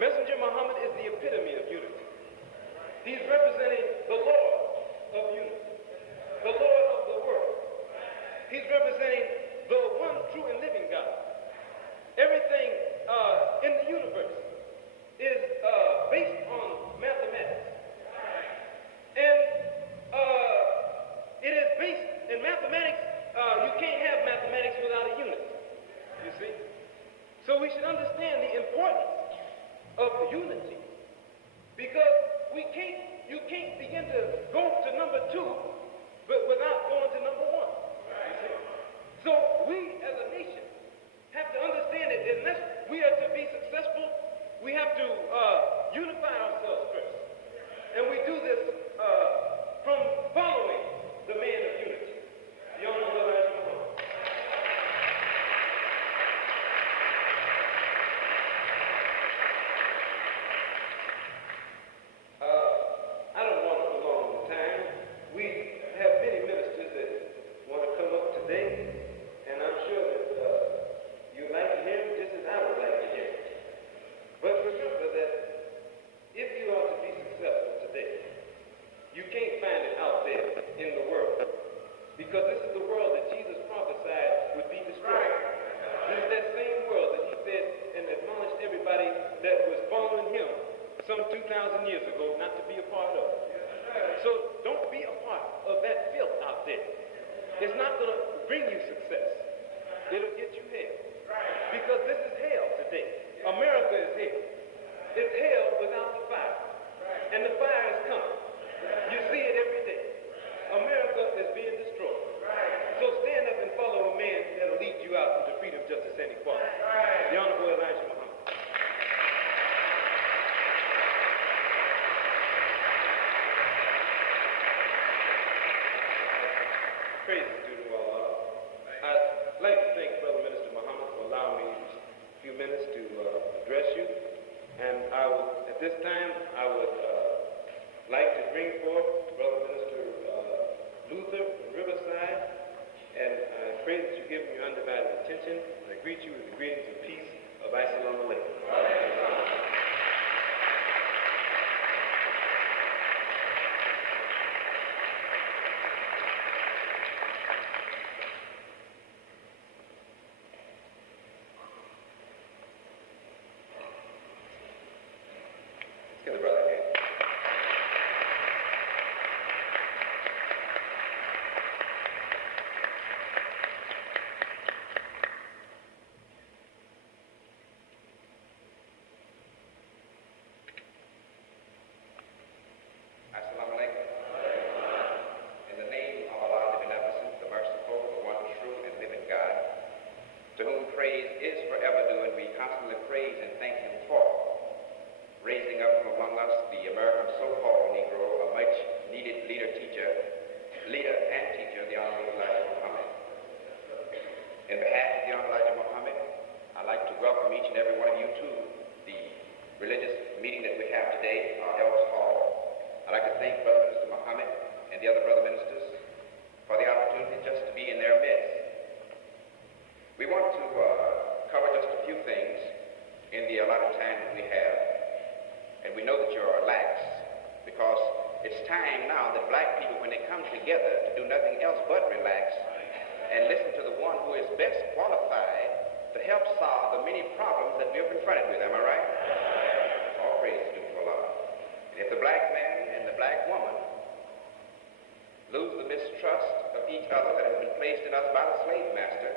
Messenger Muhammad is the epitome of unity. He's representing the Lord of unity, the Lord of the world. He's representing the one true and living God. Everything in the universe is based on mathematics. And it is based in mathematics. You can't have mathematics without a unit, you see. So we should understand the importance of unity, because you can't begin to go to number 2 but without going to number 1. You see? So we as a nation have to understand that unless we are to be successful, we have to unify ourselves first. And we do this from following the man of unity, the Honorable Elijah Muhammad. I don't want to prolong the time. We have many ministers that want to come up today, and I'm sure that you'd like to hear them just as I would like to hear them. But remember that if you are to be successful today, you can't find it out there in the world, because this is the world that Jesus prophesied would be destroyed. This is that same world that he said and admonished everybody that was following him some 2,000 years ago not to be a part of. So don't be a part of that filth out there. It's not going to bring you success. It'll get you hell. Because this is hell today. America is hell. It's hell without the fire. And the fire is coming. You see it every day. America is being destroyed. So stand up and follow a man that'll lead you out into freedom, justice, and equality. The Honorable Elijah Muhammad. Praise is due to Allah. I'd like to thank Brother Minister Muhammad for allowing me a few minutes to address you. And at this time, I would like to bring forth Brother Minister Luther from Riverside. And I pray that you give me your undivided attention. And I greet you with the greetings of peace of Assalamu alaikum. Give the brother a hand. Assalamu alaikum. In the name of Allah, the Beneficent, the Merciful, the one true and living God, to whom praise is forever due, and we constantly praise and thank him for raising up from among us the American so-called Negro, a much-needed leader and teacher, the Honorable Elijah Muhammad. In behalf of the Honorable Elijah Muhammad, I'd like to welcome each and every one of you to the religious meeting that we have today, our Elders Hall. I'd like to thank Brother Minister Muhammad and the other brother ministers for the opportunity just to be in their midst. We want to cover just a few things in the allotted time that we have. And we know that you're lax, because it's time now that black people, when they come together, to do nothing else but relax and listen to the one who is best qualified to help solve the many problems that we are confronted with. Am I right? All praise is due to Allah. And if the black man and the black woman lose the mistrust of each other that has been placed in us by the slave master,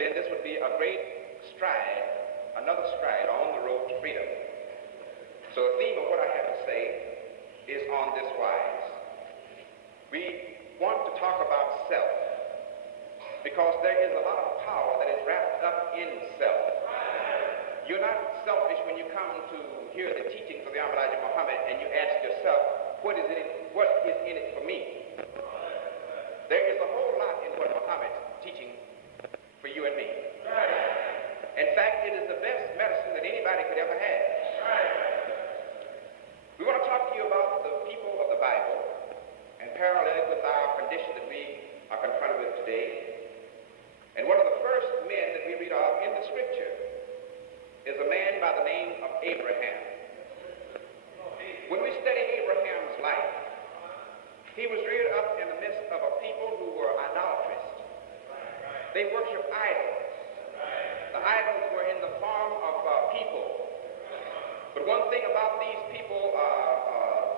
then this would be a great stride, another stride on the road to freedom. So the theme of what I have to say is on this wise. We want to talk about self, because there is a lot of power that is wrapped up in self. You're not selfish when you come to hear the teachings of the Honorable Elijah Muhammad and you ask yourself, what is in it for me? There is a whole lot in what Muhammad's teaching for you and me. In fact, it is the best medicine that anybody could ever have. We want to talk to you about the people of the Bible and parallel it with our condition that we are confronted with today. And one of the first men that we read of in the scripture is a man by the name of Abraham. When we study Abraham's life, he was reared up in the midst of a people who were idolatrous. They worshiped idols. The idols were in the form of people. But one thing about these people,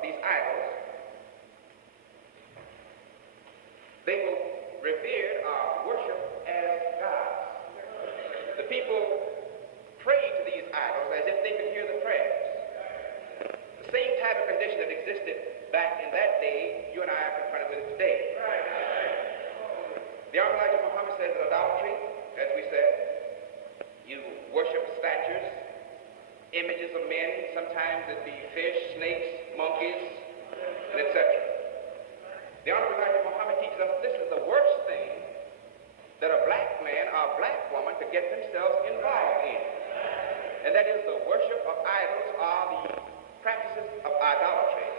these idols, they were revered or worshipped as gods. The people prayed to these idols as if they could hear the prayers. The same type of condition that existed back in that day, you and I are confronted with today. The Honorable Elijah Muhammad says that idolatry, as we said, you worship statues, images of men, sometimes it be fish, snakes, monkeys, and etc. The Honorable Elijah Muhammad teaches us this is the worst thing that a black man or a black woman could get themselves involved in. And that is the worship of idols or the practices of idolatry.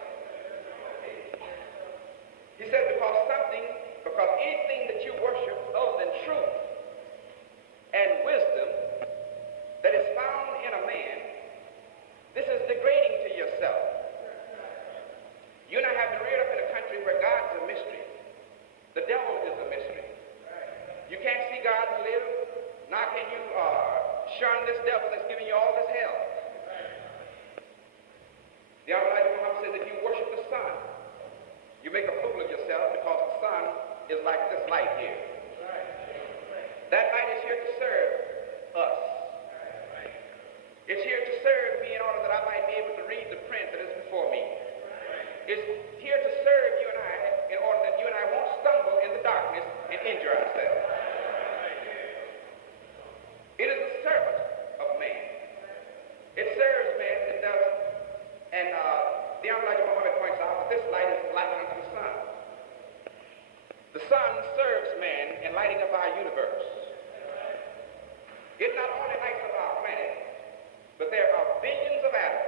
He said because anything that you worship other than truth and wisdom that is found in a man, this is degrading to yourself. You and I have been reared up in a country where God is a mystery. The devil is a mystery. You can't see God live, nor can you shun this devil that's giving you all this hell. The Honorable Elijah Muhammad says if you worship the sun, you make a fool of yourself because the sun is like this light here. That light is here to serve us. It's here to serve me in order that I might be able to read the print that is before me. It's here to serve you and I in order that you and I won't stumble in the darkness and injure ourselves. It is the servant of man. It serves man, it does. And the Honorable Elijah Muhammad points out that this light is light unto the sun. The sun serves man in lighting up our universe. It not only lights up our planet, but there are billions of atoms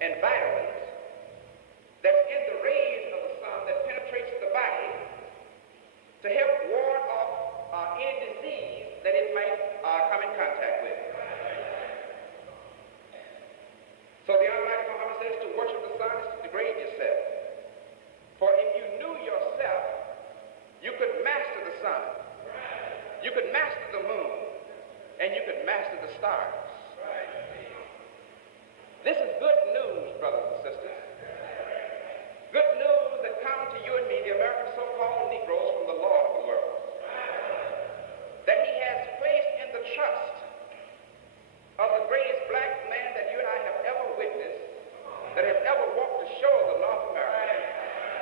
and vitamins that's in the rays of the sun that penetrates the body to help ward off any disease that it might come in contact with. So the Almighty Muhammad says to worship the sun is to degrade yourself. For if you knew yourself, you could master the sun, you could master the moon, and you could master the stars. This is good news, brothers and sisters. Good news that come to you and me, the American so-called Negroes, from the Lord of the world. That he has placed in the trust of the greatest black man that you and I have ever witnessed, that has ever walked the shores of North America.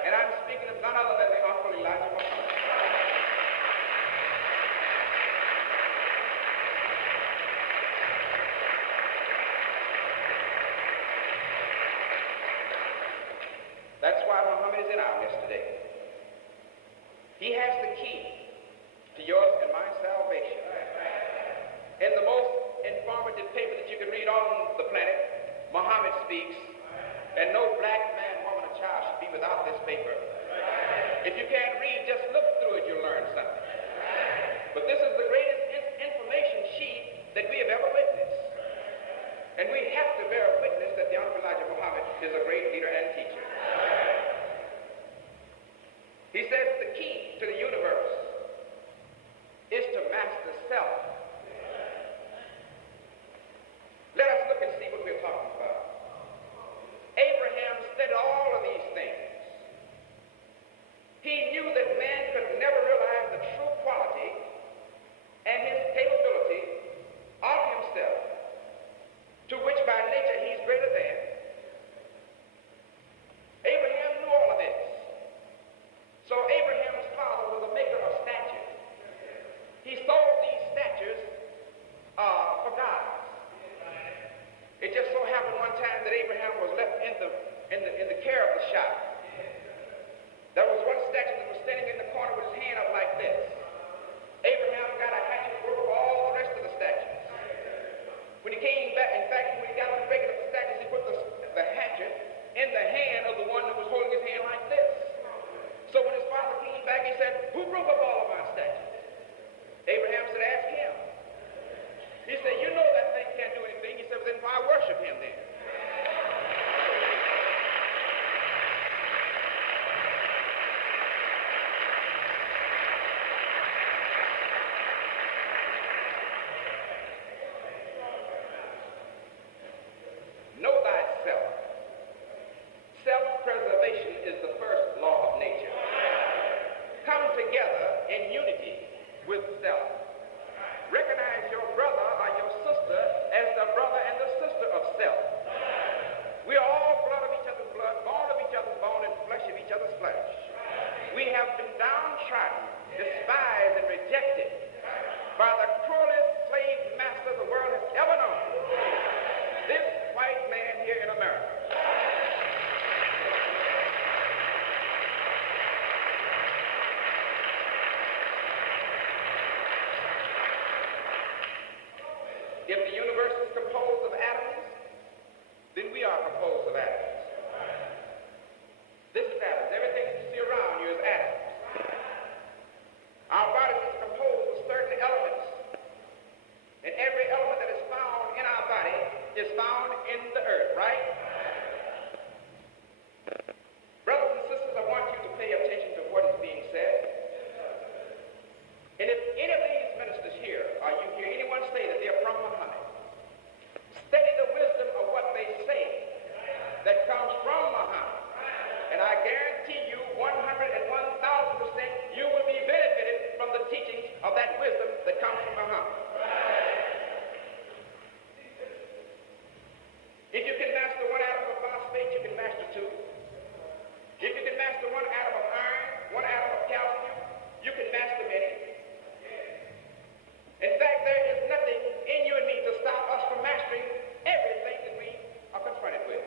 And I'm speaking of none other than the Honorable Elijah Muhammad. That's why Muhammad is in our midst today. He has the key to yours and my salvation. In the most informative paper that you can read on the planet, Muhammad speaks, and no black man, woman, or child should be without this paper. If you can't read, just look through it, you'll learn something. But this is the greatest information sheet that we have ever witnessed. And we have to bear witness that the Honorable Elijah Muhammad is a great leader and teacher. He says the key to the universe is to master self. Let us look and see what we're talking about. Abraham studied all of these things. He knew that man could never realize the true quality and his capability of himself, to which by nature he's greater than. Abraham knew all of this. So Abraham's father was a maker of statues. He sold these statues for gods. It just so happened one time that Abraham was left in the care of the shop. There was one statue that was standing in the corner with his hand up like this. Abraham got a hatchet to work all the rest of the statues. When he came back, in fact, when he got to breaking up the statues, he put the hatchet in the hand of the one that was holding his hand like this. So when his father came back, he said, "Who broke up all of my statues?" Abraham said, "Ask him." He said, "You know If the universe is composed of atoms, then we are composed of atoms. This is atoms. Everything you see around you is atoms. Our body is composed of certain elements, and every element that is found in our body is found in the earth, right? Brothers and sisters, I want you to pay attention to what is being said. And if any of these ministers here, or you hear anyone say that they are from Muhammad, study the wisdom of what they say that comes from Muhammad. And I guarantee you 101,000% you will be benefited from the teachings of that wisdom that comes from Muhammad. If you can master one atom of phosphate, you can master two. If you can master one atom of iron, one atom of calcium, you can master many. In fact, there is nothing in you and me to stop us from mastering everything that we are confronted with.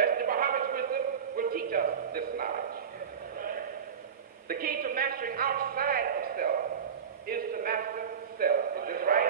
Messenger Muhammad's wisdom will teach us this knowledge. The key to mastering outside of self is to master self. Is this right?